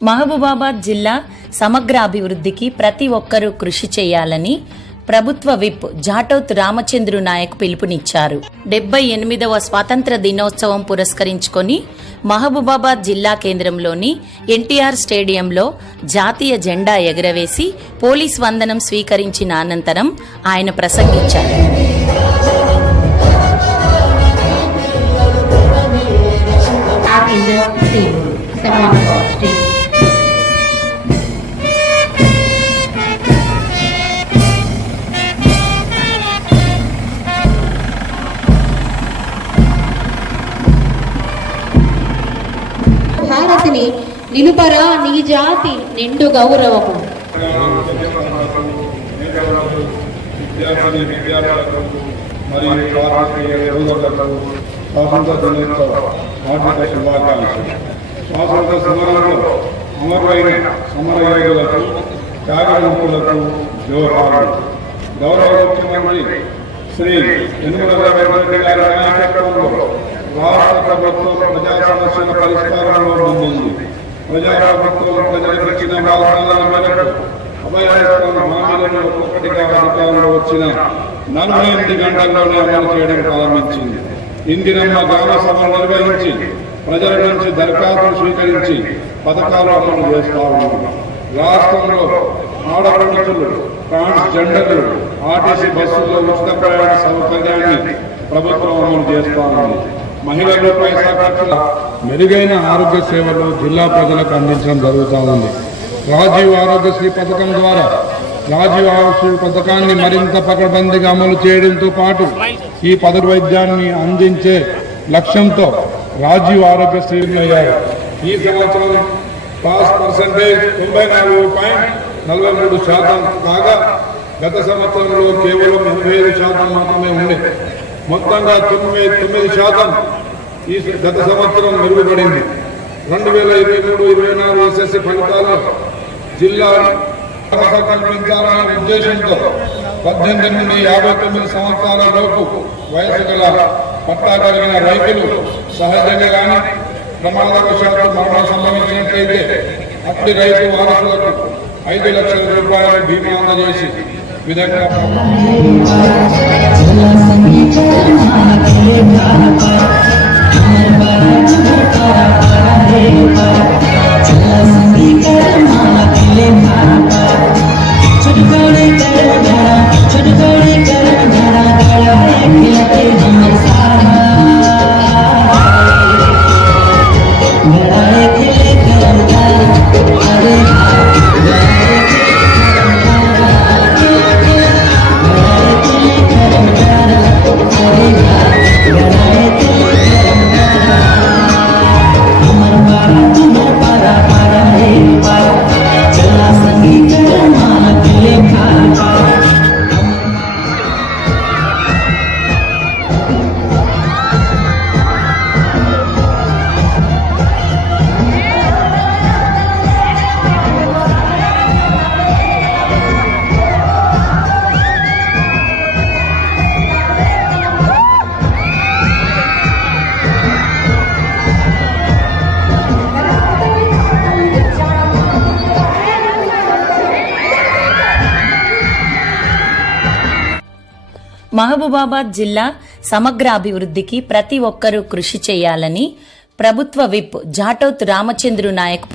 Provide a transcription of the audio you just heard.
మహబూబాబాద్ జిల్లా సమగ్ర అభివృద్ధికి ప్రతి ఒక్కరూ కృషి చేయాలని ప్రభుత్వ విప్ జాటోత్ రామచంద్రు నాయక్ పిలుపునిచ్చారు. 78వ స్వాతంత్ర దినోత్సవం పురస్కరించుకొని మహబూబాబాద్ జిల్లా కేంద్రంలోని ఎన్టీఆర్ స్టేడియంలో జాతీయ జెండా ఎగురవేసి పోలీస్ వందనం స్వీకరించిన అనంతరం ఆయన ప్రసంగించారు. భారతిని నిలుపరా నీ జాతి నిండు గౌరవము. స్వాతంత్ర దినోత్సవ హార్దిక శుభాకాంక్షలు. స్వాతంత్ర సమరంలో అమరులైన సమరయోధులకు, త్యాగమూర్తులకు జోహార్లు. గౌరవ ముఖ్యమంత్రి శ్రీ యనమల రేవంత్ రెడ్డి గారి నాయకత్వంలో రాష్ట్ర ప్రభుత్వం ప్రజా సమస్యల పరిష్కారంలో ముందుంది. ప్రజా ప్రభుత్వం ప్రజలకు ఇచ్చిన వాగ్దానాల మేరకు అభయహస్తం హామీలను ఒక్కొక్కటిగా అధికారంలో వచ్చిన 48 గంటల్లోనే అమలు చేయడం ప్రారంభించింది. ఇందిరమ్మ గ్రామ సభలు నిర్వహించి ప్రజల నుంచి దరఖాస్తులు స్వీకరించి పథకాలు అమలు చేస్తా ఉన్నారు. రాష్ట్రంలో ఆడపడుచులు, ట్రాన్స్జెండర్లు ఆర్టీసీ బస్సుల్లో ఉచిత ప్రయాణ సౌకర్యాన్ని ప్రభుత్వం అమలు చేస్తా ఉంది. మహిళలు పైసా ఖర్చుల మెరుగైన ఆరోగ్య సేవలు జిల్లా ప్రజలకు అందించడం జరుగుతూ ఉంది. రాజీవ్ ఆరోగ్యశ్రీ పథకం ద్వారా రాజీవ్ ఆరోగ్య పథకాన్ని మరింత పకడ్బందీగా అమలు చేయడంతో పాటు ఈ పదవి వైద్యాన్ని అందించే లక్ష్యంతో రాజీవ్ ఆరోగ్యశ్రీ అయ్యారు. ఈ సంవత్సరం పాస్ పర్సెంటేజ్ 94.43% కాగా గత సంవత్సరంలో కేవలం 85% మాత్రమే ఉంది. మొత్తంగా 99% ఈ గత సంవత్సరం మెరుగుపడింది. 2023-24 ఎస్ఎస్సి ఫలితాల్లో జిల్లా కల్పించాలనే ఉద్దేశంతో 18 నుండి 59 సంవత్సరాల లోపు వయసు గల పట్టా కలిగిన రైతులు సహజంగా కానీ ప్రమాదవశాత్తు మరణం సంభవించినట్లయితే అట్టి రైతు వారసులకు 5 లక్షల రూపాయల బీమా అందజేసి విధంగా మహబూబాబాద్ జిల్లా సమగ్ర అభివృద్ధికి ప్రతి ఒక్కరూ కృషి చేయాలని ప్రభుత్వ విప్ జాటోత్ రామచంద్రు నాయక్